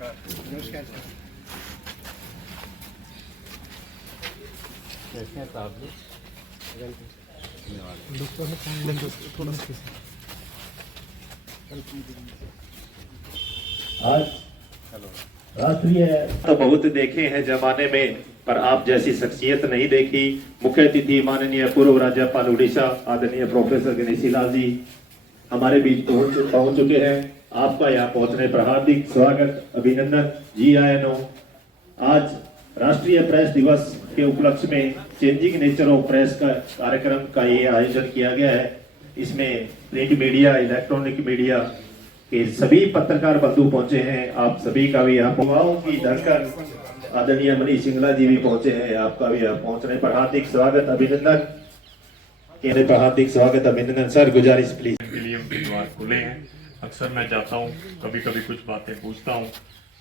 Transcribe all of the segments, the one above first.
नमस्कार सर। कैसे हैं साहब जी? आज राष्ट्रीय तो बहुत देखे हैं जमाने में, पर आप जैसी शख्सियत नहीं देखी। मुख्य अतिथि माननीय पूर्व राज्यपाल उड़ीसा आदरणीय प्रोफेसर गणेशी लाल जी हमारे बीच पहुंच चुके हैं। आपका यहाँ पहुंचने पर हार्दिक स्वागत, अभिनंदन, जी आयन हो। आज राष्ट्रीय प्रेस दिवस के उपलक्ष्य में चेंजिंग नेचर ऑफ प्रेस का कार्यक्रम का ये आयोजन किया गया है। इसमें प्रिंट मीडिया, इलेक्ट्रॉनिक मीडिया के सभी पत्रकार बंधु पहुंचे हैं। आप सभी का भी यहाँ युवाओं की धड़कन आदरणीय मनीष सिंगला जी भी पहुंचे हैं। आपका भी यहाँ पहुंचने पर हार्दिक स्वागत, अभिनंदन, कहने पर हार्दिक स्वागत, अभिनंदन। सर गुजारिश प्लीज। के लिए उनके द्वार खुले हैं। अक्सर मैं जाता हूँ, कभी कभी कुछ बातें पूछता हूँ।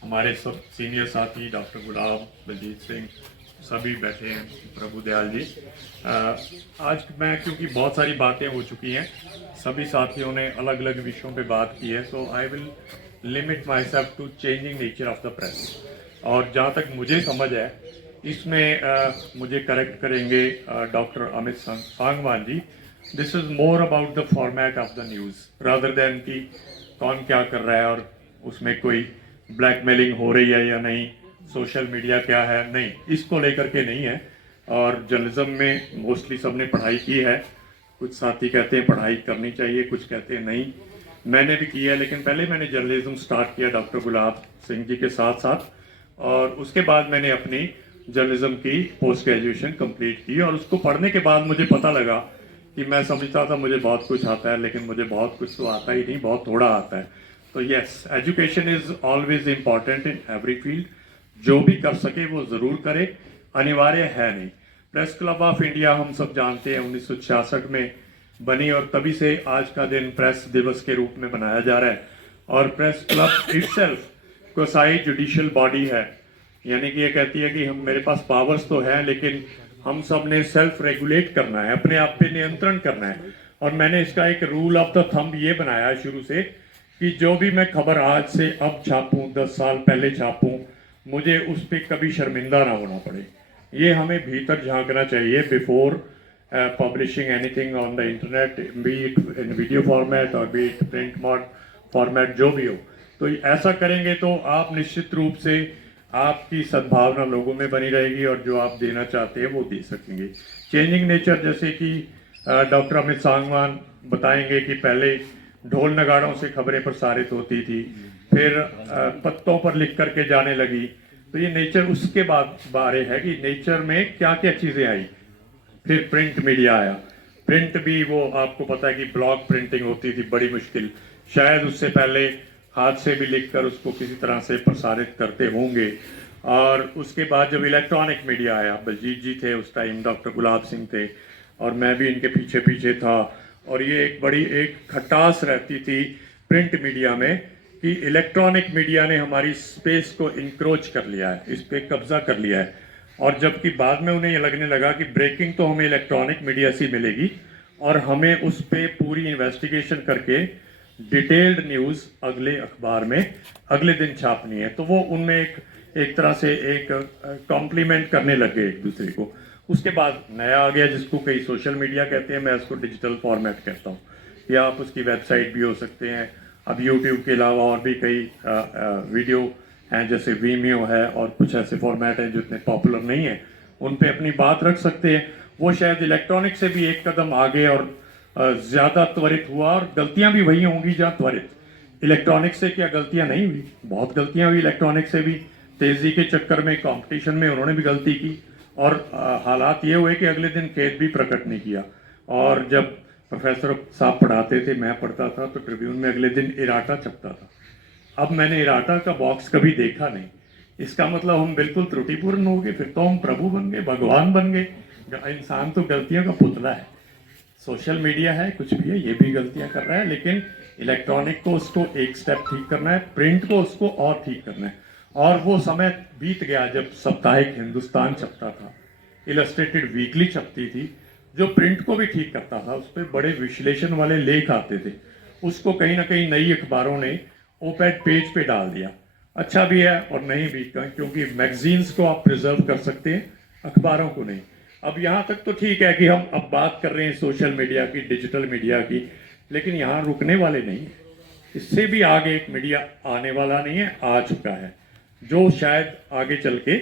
हमारे सब सीनियर साथी डॉक्टर गुलाब, बलजीत सिंह सभी बैठे हैं, प्रभु दयाल जी। आज मैं, क्योंकि बहुत सारी बातें हो चुकी हैं, सभी साथियों ने अलग अलग विषयों पे बात की है, so I will limit myself to changing nature of the press. और जहाँ तक मुझे समझ है, इसमें मुझे करेक्ट करेंगे doctor Amit Sangwan ji. This is more about the format of the news rather than कि कौन क्या कर रहा है और उसमें कोई ब्लैकमेलिंग हो रही है या नहीं, सोशल मीडिया क्या है, नहीं, इसको लेकर के नहीं है। और जर्नलिज्म में मोस्टली सबने पढ़ाई की है। कुछ साथी कहते हैं पढ़ाई करनी चाहिए, कुछ कहते हैं नहीं। मैंने भी की है, लेकिन पहले मैंने जर्नलिज्म स्टार्ट किया डॉक्टर गुलाब सिंह जी के साथ साथ, और उसके बाद मैंने अपनी जर्नलिज्म की पोस्ट ग्रेजुएशन कंप्लीट की। और उसको पढ़ने के बाद मुझे पता लगा कि मैं समझता था मुझे बहुत कुछ आता है, लेकिन मुझे बहुत कुछ तो आता ही नहीं, बहुत थोड़ा आता है। तो yes, education is always important in every field. जो भी कर सके वो ज़रूर करे, अनिवार्य है नहीं। प्रेस क्लब ऑफ इंडिया हम सब जानते हैं 1966 में बनी, और तभी से आज का दिन प्रेस दिवस के रूप में मनाया जा रहा है। और press club itself Kosai judicial body है, यानी कि ये कहती है कि हम, मेरे पास पावर्स तो हैं, लेकिन हम सब ने सेल्फ रेगुलेट करना है, अपने आप पे नियंत्रण करना है। और मैंने इसका एक रूल ऑफ द थंब ये बनाया है शुरू से कि जो भी मैं खबर आज से अब छापूं, 10 साल पहले छापूं, मुझे उस पर कभी शर्मिंदा ना होना पड़े। ये हमें भीतर झांकना चाहिए before publishing anything on the internet, be it in video format और be it print mode format, जो भी हो। तो ऐसा करेंगे तो आप निश्चित रूप से आपकी सद्भावना लोगों में बनी रहेगी, और जो आप देना चाहते हैं वो दे सकेंगे। चेंजिंग नेचर, जैसे कि डॉक्टर अमित सांगवान बताएंगे कि पहले ढोल नगाड़ों से खबरें प्रसारित होती थी, फिर पत्तों पर लिख करके जाने लगी। तो ये नेचर उसके बाद बारे है कि नेचर में क्या क्या चीज़ें आई। फिर प्रिंट मीडिया आया। प्रिंट भी, वो आपको पता है कि ब्लॉक प्रिंटिंग होती थी, बड़ी मुश्किल, शायद उससे पहले हाथ से भी लिखकर उसको किसी तरह से प्रसारित करते होंगे। और उसके बाद जब इलेक्ट्रॉनिक मीडिया आया, बलजीत जी थे उस टाइम, डॉक्टर गुलाब सिंह थे, और मैं भी इनके पीछे पीछे था। और ये एक बड़ी एक खटास रहती थी प्रिंट मीडिया में कि इलेक्ट्रॉनिक मीडिया ने हमारी स्पेस को इंक्रोच कर लिया है, इस पर कब्जा कर लिया है। और जबकि बाद में उन्हें ये लगने लगा कि ब्रेकिंग तो हमें इलेक्ट्रॉनिक मीडिया से मिलेगी, और हमें उस पर पूरी इन्वेस्टिगेशन करके डिटेल्ड न्यूज़ अगले अखबार में अगले दिन छापनी है। तो वो उनमें एक तरह से एक कॉम्प्लीमेंट करने लग गए एक दूसरे को। उसके बाद नया आ गया जिसको कई सोशल मीडिया कहते हैं, मैं उसको डिजिटल फॉर्मेट कहता हूँ, या आप उसकी वेबसाइट भी हो सकते हैं। अब यूट्यूब के अलावा और भी कई वीडियो हैं, जैसे वीमियो है, और कुछ ऐसे फॉर्मेट हैं जो इतने पॉपुलर नहीं है, उन पे अपनी बात रख सकते हैं। वो शायद इलेक्ट्रॉनिक से भी एक कदम आगे और ज़्यादा त्वरित हुआ, और गलतियां भी वही होंगी जहाँ त्वरित। इलेक्ट्रॉनिक से क्या गलतियां नहीं हुई? बहुत गलतियां हुई इलेक्ट्रॉनिक से भी। तेज़ी के चक्कर में, कंपटीशन में उन्होंने भी गलती की, और हालात ये हुए कि अगले दिन खेद भी प्रकट नहीं किया। और जब प्रोफेसर साहब पढ़ाते थे, मैं पढ़ता था, तो ट्रिब्यून में अगले दिन इराटा छपता था। अब मैंने इराटा का बॉक्स कभी देखा नहीं। इसका मतलब हम बिल्कुल त्रुटिपूर्ण हो गए, फिर तो हम प्रभु बन गए, भगवान बन गए। इंसान तो गलतियों का पुतला है। सोशल मीडिया है, कुछ भी है, ये भी गलतियां कर रहा है, लेकिन इलेक्ट्रॉनिक को उसको एक स्टेप ठीक करना है, प्रिंट को उसको और ठीक करना है। और वो समय बीत गया जब साप्ताहिक हिंदुस्तान छपता था, इलस्ट्रेटेड वीकली छपती थी, जो प्रिंट को भी ठीक करता था। उस पर बड़े विश्लेषण वाले लेख आते थे। उसको कहीं ना कहीं नई अखबारों ने ओपेड पेज पे डाल दिया, अच्छा भी है और नहीं भी, क्योंकि मैगजीन्स को आप प्रिजर्व कर सकते हैं, अखबारों को नहीं। अब यहाँ तक तो ठीक है कि हम अब बात कर रहे हैं सोशल मीडिया की, डिजिटल मीडिया की, लेकिन यहाँ रुकने वाले नहीं हैं। इससे भी आगे एक मीडिया आने वाला नहीं है, आ चुका है, जो शायद आगे चल के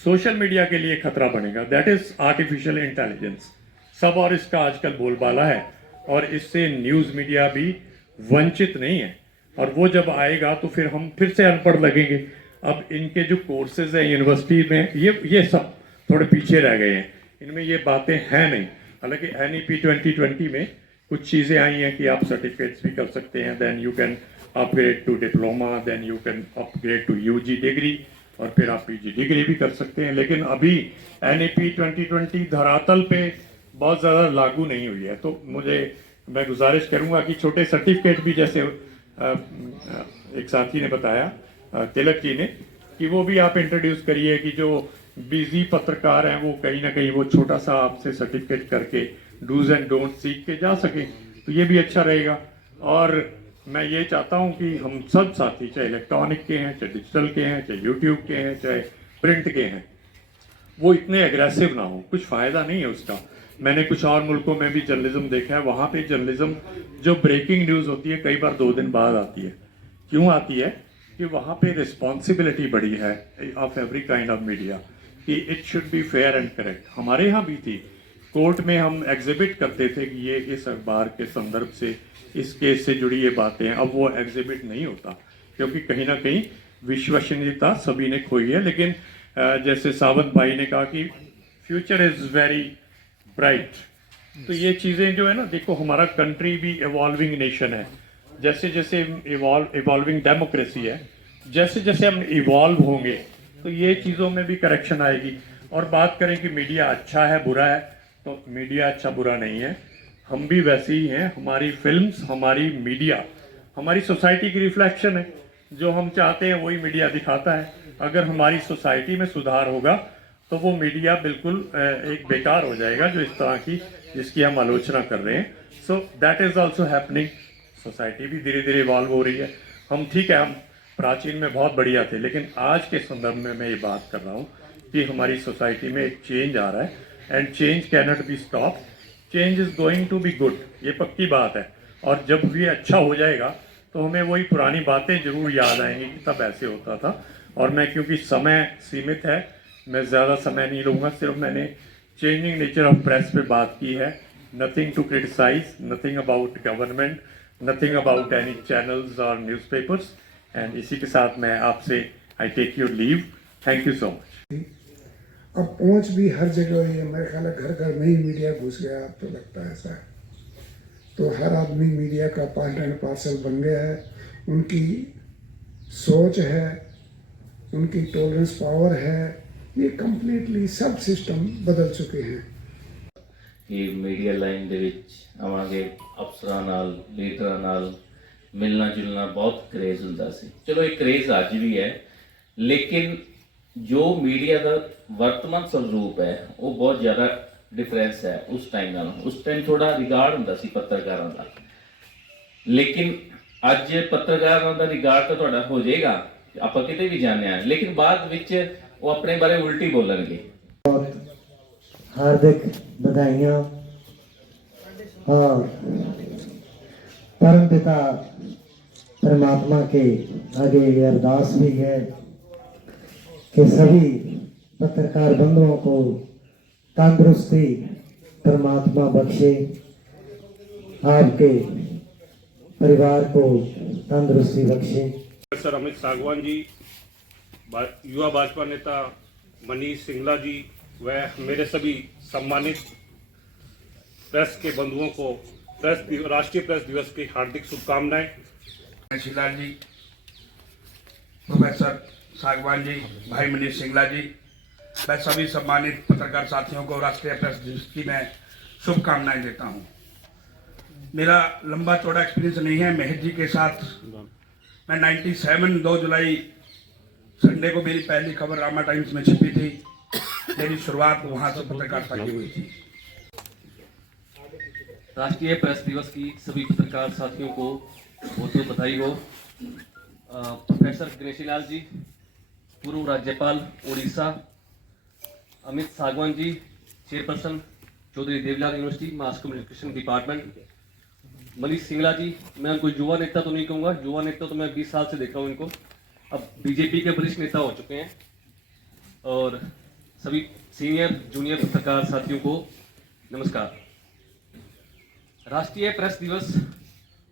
सोशल मीडिया के लिए खतरा बनेगा। That is artificial intelligence. सब और इसका आजकल बोलबाला है, और इससे न्यूज़ मीडिया भी वंचित नहीं है। और वो जब आएगा तो फिर हम फिर से अनपढ़ लगेंगे। अब इनके जो कोर्सेज हैं यूनिवर्सिटी में, ये सब थोड़े पीछे रह गए हैं, इनमें ये बातें हैं नहीं। हालांकि NEP 2020 में कुछ चीज़ें आई हैं कि आप सर्टिफिकेट्स भी कर सकते हैं, then you can upgrade to diploma, then you can upgrade to UG degree, और फिर आप PG डिग्री भी कर सकते हैं। लेकिन अभी NEP 2020 धरातल पे बहुत ज़्यादा लागू नहीं हुई है। तो मैं गुजारिश करूंगा कि छोटे सर्टिफिकेट भी, जैसे एक साथी ने बताया, तिलक जी ने, कि वो भी आप इंट्रोड्यूस करिए कि जो बिजी पत्रकार हैं वो कहीं ना कहीं वो छोटा सा आपसे सर्टिफिकेट करके डूज एंड डोंट सीख के जा सके, तो ये भी अच्छा रहेगा। और मैं ये चाहता हूँ कि हम सब साथी, चाहे इलेक्ट्रॉनिक के हैं, चाहे डिजिटल के हैं, चाहे यूट्यूब के हैं, चाहे प्रिंट के हैं, वो इतने एग्रेसिव ना हो। कुछ फ़ायदा नहीं है उसका। मैंने कुछ और मुल्कों में भी जर्नलिज्म देखा है, वहाँ पे जर्नलिज्म जो ब्रेकिंग न्यूज़ होती है कई बार 2 दिन बाद आती है। क्यों आती है? कि वहाँ पे रिस्पॉन्सिबिलिटी बड़ी है of every kind of media, कि it should be fair and correct. हमारे यहाँ भी थी, कोर्ट में हम एग्जिबिट करते थे कि ये इस अखबार के संदर्भ से, इस केस से जुड़ी ये बातें हैं। अब वो एग्जिबिट नहीं होता, क्योंकि कहीं ना कहीं विश्वसनीयता सभी ने खोई है। लेकिन जैसे सावंत भाई ने कहा कि फ्यूचर इज़ वेरी ब्राइट, तो ये चीज़ें जो है ना, देखो हमारा कंट्री भी इवॉल्विंग नेशन है, जैसे जैसे इवॉल्विंग डेमोक्रेसी है, जैसे जैसे हम इवॉल्व होंगे तो ये चीज़ों में भी करेक्शन आएगी। और बात करें कि मीडिया अच्छा है बुरा है, तो मीडिया अच्छा बुरा नहीं है, हम भी वैसे ही हैं। हमारी फिल्म्स, हमारी मीडिया हमारी सोसाइटी की रिफ्लेक्शन है। जो हम चाहते हैं वही मीडिया दिखाता है। अगर हमारी सोसाइटी में सुधार होगा तो वो मीडिया बिल्कुल एक बेकार हो जाएगा, जो इस तरह की जिसकी हम आलोचना कर रहे हैं। So that is also happening. Society भी धीरे धीरे इवॉल्व हो रही है। हम ठीक है, हम प्राचीन में बहुत बढ़िया थे, लेकिन आज के संदर्भ में मैं ये बात कर रहा हूँ कि हमारी सोसाइटी में एक चेंज आ रहा है, and change cannot be stop. Change is going to be good, ये पक्की बात है। और जब भी अच्छा हो जाएगा तो हमें वही पुरानी बातें जरूर याद आएंगी कि तब ऐसे होता था। और मैं, क्योंकि समय सीमित है, मैं ज़्यादा समय नहीं लूँगा। सिर्फ मैंने चेंजिंग नेचर ऑफ प्रेस पे बात की है। Nothing to criticise, nothing about government, nothing about any channels और न्यूज़पेपर्स। एंड इसी के साथ मैं आपसे I take your leave. Thank you so much. अब पहुंच भी हर जगह है, मेरे ख्याल है घर घर में ही मीडिया घुस गया, अब तो लगता है ऐसा है। तो हर आदमी मीडिया का पार्ट एंड पार्सल बन गया है। उनकी सोच है, उनकी टॉलरेंस पावर है, ये कंप्लीटली सब सिस्टम बदल चुके हैं। कि मीडिया लाइन ਦੇ ਵਿੱਚ ਆਵਾਂਗੇ, ਅਫਸਰਾਂ ਨਾਲ, ਲੀਡਰਾਂ ਨਾਲ ਮਿਲਣਾ ਜੁਲਣਾ ਬਹੁਤ ਕਰੇਜ਼ ਹੁੰਦਾ ਸੀ। ਚਲੋ ਇਹ ਕਰੇਜ਼ ਅੱਜ ਵੀ ਹੈ, ਲੇਕਿਨ ਜੋ ਮੀਡੀਆ ਦਾ ਵਰਤਮਾਨ ਸਰੂਪ ਹੈ ਉਹ ਬਹੁਤ ਜ਼ਿਆਦਾ ਡਿਫਰੈਂਸ ਹੈ ਉਸ ਟਾਈਮ ਨਾਲ। ਉਸ ਟਾਈਮ ਥੋੜਾ ਰਿਗਾਰਡ ਹੁੰਦਾ ਸੀ ਪੱਤਰਕਾਰਾਂ ਦਾ, ਲੇਕਿਨ ਅੱਜ ਪੱਤਰਕਾਰਾਂ ਦਾ ਰਿਗਾਰਡ ਤਾਂ ਤੁਹਾਡਾ ਹੋ ਜਾਏਗਾ, ਆਪਾਂ ਕਿਤੇ ਵੀ ਜਾਂਦੇ ਹਾਂ, ਲੇਕਿਨ ਬਾਅਦ ਵਿੱਚ ਉਹ ਆਪਣੇ ਬਾਰੇ ਉਲਟੀ ਬੋਲਣਗੇ। हार्दिक बधाइयाँ और परमपिता परमात्मा के आगे ये अरदास भी है कि सभी पत्रकार बंधुओं को तंदुरुस्ती परमात्मा बख्शे, आपके परिवार को तंदुरुस्ती बख्शे। सर अमित सागवान जी, युवा भाजपा नेता मनीष सिंगला जी व मेरे सभी सम्मानित प्रेस के बंधुओं को राष्ट्रीय प्रेस दिवस की हार्दिक शुभकामनाएं। शिलाल जी, प्रोफेसर सागवान जी, भाई मनीष सिंगला जी, मैं सभी सम्मानित पत्रकार साथियों को राष्ट्रीय प्रेस दिवस की मैं शुभकामनाएं देता हूं। मेरा लंबा चौड़ा एक्सपीरियंस नहीं है मेहर जी के साथ। मैं 97 2 जुलाई संडे को मेरी पहली खबर रामा टाइम्स में छपी थी। मेरी शुरुआत वहां से पत्रकारिता की हुई थी। राष्ट्रीय प्रेस दिवस की सभी पत्रकार साथियों को बहुत बहुत बधाई हो। प्रोफेसर गणेशी लाल जी, पूर्व राज्यपाल Orissa, Amit Sagwan ji, chairperson Chaudhary Devilal university mass communication department, Manish Singla ji, मैं उनको युवा नेता तो नहीं कहूँगा, युवा नेता तो मैं 20 साल से देखा हूँ इनको, अब बीजेपी के वरिष्ठ नेता हो चुके हैं, और सभी सीनियर जूनियर पत्रकार साथियों को नमस्कार। राष्ट्रीय प्रेस दिवस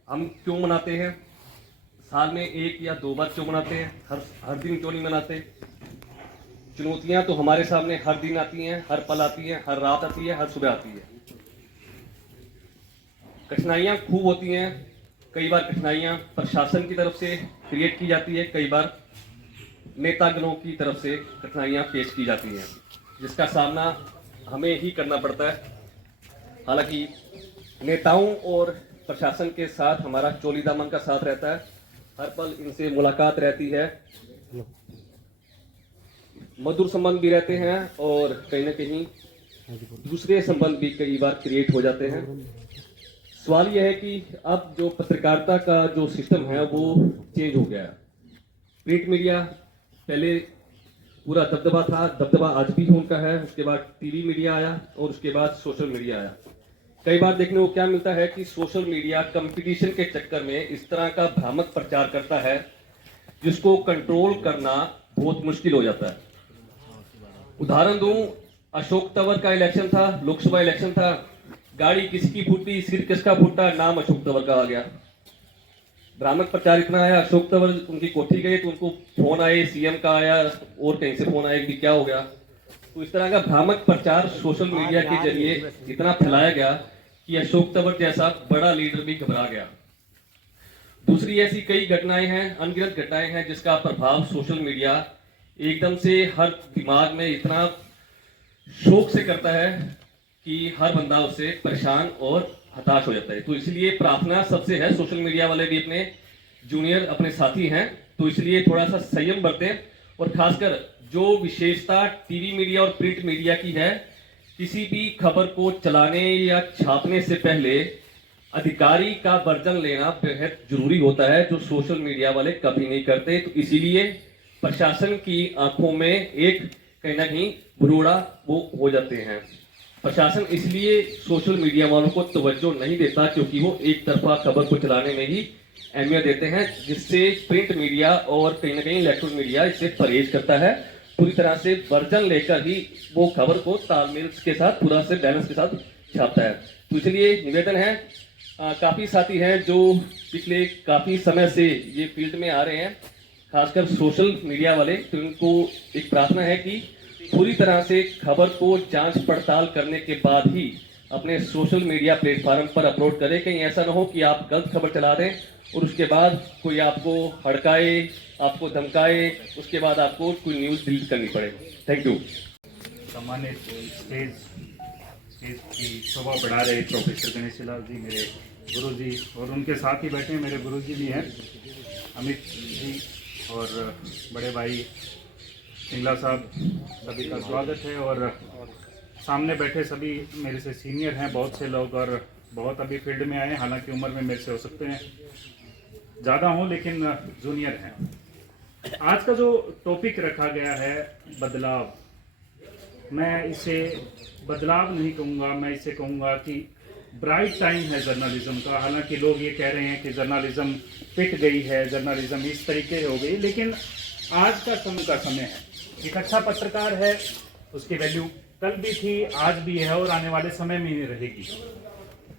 हम क्यों मनाते हैं? साल में 1 या 2 बार क्यों मनाते हैं? हर दिन क्यों नहीं मनाते? चुनौतियां तो हमारे सामने हर दिन आती हैं, हर पल आती हैं, हर रात आती है, हर सुबह आती है। कठिनाइयां खूब होती हैं। कई बार कठिनाइयां प्रशासन की तरफ से क्रिएट की जाती है, कई बार नेतागणों की तरफ से कठिनाइयां पेश की जाती हैं, जिसका सामना हमें ही करना पड़ता है। हालांकि नेताओं और प्रशासन के साथ हमारा चोली दामन का साथ रहता है, हर पल इनसे मुलाकात रहती है, मधुर संबंध भी रहते हैं, और कहीं ना कहीं दूसरे संबंध भी कई बार क्रिएट हो जाते हैं। सवाल यह है कि अब जो पत्रकारिता का जो सिस्टम है वो चेंज हो गया है। प्रिंट मीडिया पहले पूरा दबदबा था, दबदबा आज भी उनका है, उसके बाद टीवी मीडिया आया और उसके बाद सोशल मीडिया आया। कई बार देखने को क्या मिलता है कि सोशल मीडिया कंपटीशन के चक्कर में इस तरह का भ्रामक प्रचार करता है जिसको कंट्रोल करना बहुत मुश्किल हो जाता है। उदाहरण दूं, अशोक तंवर का इलेक्शन था, लोकसभा इलेक्शन था, गाड़ी किसकी फूटी, सिर किसका फूटा, नाम अशोक तंवर का आ गया। भ्रामक प्रचार इतना आया, अशोक तंवर उनकी कोठी गए तो उनको फोन आए, सीएम का आया और कहीं से फोन आया कि क्या हो गया। तो इस तरह का भ्रामक प्रचार सोशल मीडिया के जरिए इतना फैलाया गया कि अशोक तंवर जैसा बड़ा लीडर भी घबरा गया। दूसरी ऐसी कई घटनाएं हैं, अनगिनत घटनाएं हैं जिसका प्रभाव सोशल मीडिया एकदम से हर दिमाग में इतना शौक से करता है कि हर बंदा उससे परेशान और हताश हो जाता है। तो इसलिए प्रार्थना सबसे है, सोशल मीडिया वाले भी अपने जूनियर अपने साथी हैं, तो इसलिए थोड़ा सा संयम बरतें। और खासकर जो विशेषता टीवी मीडिया और प्रिंट मीडिया की है, किसी भी खबर को चलाने या छापने से पहले अधिकारी का वर्जन लेना बेहद जरूरी होता है, जो सोशल मीडिया वाले कभी नहीं करते। तो इसीलिए प्रशासन की आंखों में एक कहीं ना कहीं भुरोड़ा वो हो जाते हैं। प्रशासन इसलिए सोशल मीडिया वालों को तवज्जो नहीं देता क्योंकि वो एक तरफा खबर को चलाने में ही अहमियत देते हैं, जिससे प्रिंट मीडिया और कहीं ना कहीं इलेक्ट्रॉनिक मीडिया इससे परहेज करता है। पूरी तरह से वर्जन लेकर ही वो खबर को तालमेल के साथ, पूरा से बैलेंस के साथ छापता है। तो इसलिए निवेदन है, काफ़ी साथी हैं जो पिछले काफ़ी समय से ये फील्ड में आ रहे हैं, खासकर सोशल मीडिया वाले, तो उनको एक प्रार्थना है कि पूरी तरह से खबर को जांच पड़ताल करने के बाद ही अपने सोशल मीडिया प्लेटफॉर्म पर अपलोड करें। कहीं ऐसा ना हो कि आप गलत खबर चला दें और उसके बाद कोई आपको हड़काए, आपको धमकाए, उसके बाद आपको कोई न्यूज़ डिलीट करनी पड़े। Thank you. सम्मानित स्टेज की शोभा बढ़ा रहे प्रोफेसर गणेशी लाल जी, मेरे गुरुजी, और उनके साथ ही बैठे मेरे गुरुजी भी हैं, अमित जी और बड़े भाई सिंगला साहब, सभी का स्वागत है। और सामने बैठे सभी मेरे से सीनियर हैं, बहुत से लोग, और बहुत अभी फील्ड में आए हैं, हालांकि उम्र में मेरे से हो सकते हैं ज़्यादा हूँ लेकिन जूनियर हैं। आज का जो टॉपिक रखा गया है बदलाव, मैं इसे बदलाव नहीं कहूँगा, मैं इसे कहूँगा कि ब्राइट टाइम है जर्नलिज्म का। हालांकि लोग ये कह रहे हैं कि जर्नलिज्म पिट गई है, जर्नलिज्म इस तरीके हो गई, लेकिन आज का समय है। एक अच्छा पत्रकार है, उसकी वैल्यू कल भी थी, आज भी है और आने वाले समय में ही रहेगी।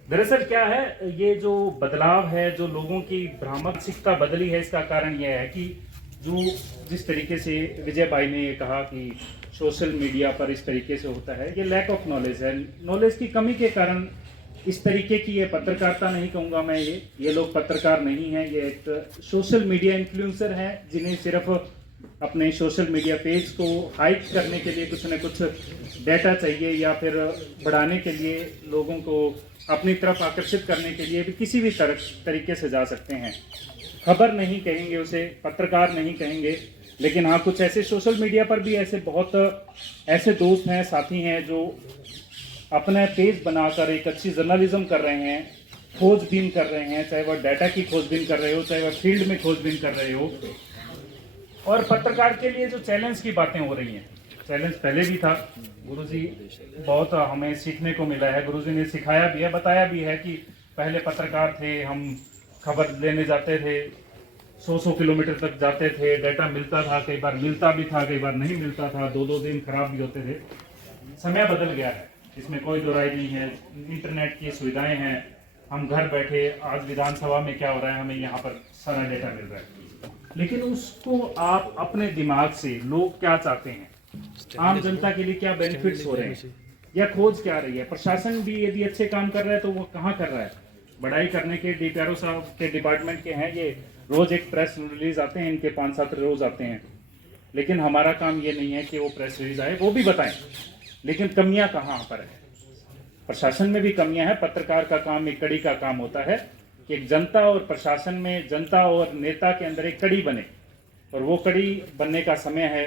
दरअसल क्या है, ये जो बदलाव है, जो लोगों की भ्रामकता बदली है, इसका कारण यह है कि जो जिस तरीके से विजय भाई ने कहा कि सोशल मीडिया पर इस तरीके से होता है, ये लैक ऑफ नॉलेज है। नॉलेज की कमी के कारण इस तरीके की ये पत्रकारिता नहीं कहूँगा मैं, ये लोग पत्रकार नहीं हैं, ये एक सोशल मीडिया इन्फ्लुएंसर हैं जिन्हें सिर्फ अपने सोशल मीडिया पेज को हाइप करने के लिए कुछ न कुछ डेटा चाहिए, या फिर बढ़ाने के लिए, लोगों को अपनी तरफ आकर्षित करने के लिए भी किसी भी तरीके से जा सकते हैं। खबर नहीं कहेंगे उसे, पत्रकार नहीं कहेंगे, लेकिन हाँ कुछ ऐसे सोशल मीडिया पर भी ऐसे बहुत ऐसे दोस्त हैं, साथी हैं जो अपना पेज बनाकर एक अच्छी जर्नलिज्म कर रहे हैं, खोजबीन कर रहे हैं, चाहे वह डाटा की खोजबीन कर रहे हो, चाहे वह फील्ड में खोजबीन कर रहे हो। और पत्रकार के लिए जो चैलेंज की बातें हो रही हैं, चैलेंज पहले भी था। गुरुजी बहुत हमें सीखने को मिला है, गुरुजी ने सिखाया भी है, बताया भी है कि पहले पत्रकार थे, हम खबर लेने जाते थे, 100 किलोमीटर तक जाते थे, डाटा मिलता था, कई बार मिलता भी था, कई बार नहीं मिलता था, 2 दिन खराब भी होते थे। समय बदल गया है, इसमें कोई दो राय नहीं है। इंटरनेट की सुविधाएं हैं, हम घर बैठे, आज विधानसभा में क्या हो रहा है हमें यहाँ पर सारा डेटा मिल रहा है। लेकिन उसको आप अपने दिमाग से, लोग क्या चाहते हैं, आम जनता के लिए क्या बेनिफिट्स हो रहे हैं, या खोज क्या रही है, प्रशासन भी यदि अच्छे काम कर रहा है तो वो कहाँ कर रहा है। बढ़ाई करने के DPRO साहब के डिपार्टमेंट के हैं, ये रोज एक प्रेस रिलीज आते हैं, इनके 5-7 रोज आते हैं। लेकिन हमारा काम ये नहीं है कि वो प्रेस रिलीज आए, वो भी बताएं, लेकिन कमियां कहाँ पर है। प्रशासन में भी कमियां हैं। पत्रकार का काम एक कड़ी का काम होता है कि एक जनता और प्रशासन में, जनता और नेता के अंदर एक कड़ी बने, और वो कड़ी बनने का समय है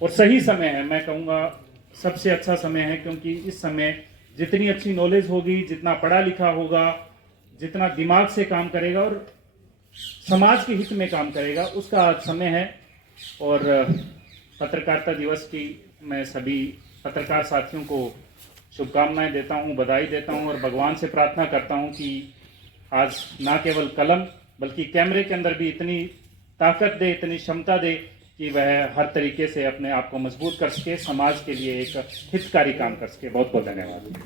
और सही समय है। मैं कहूँगा सबसे अच्छा समय है, क्योंकि इस समय जितनी अच्छी नॉलेज होगी, जितना पढ़ा लिखा होगा, जितना दिमाग से काम करेगा और समाज के हित में काम करेगा, उसका आज समय है। और पत्रकारिता दिवस की मैं सभी पत्रकार साथियों को शुभकामनाएं देता हूं, बधाई देता हूं और भगवान से प्रार्थना करता हूं कि आज ना केवल कलम बल्कि कैमरे के अंदर भी इतनी ताकत दे, इतनी क्षमता दे कि वह हर तरीके से अपने आप को मजबूत कर सके, समाज के लिए एक हितकारी काम कर सके। बहुत बहुत धन्यवाद।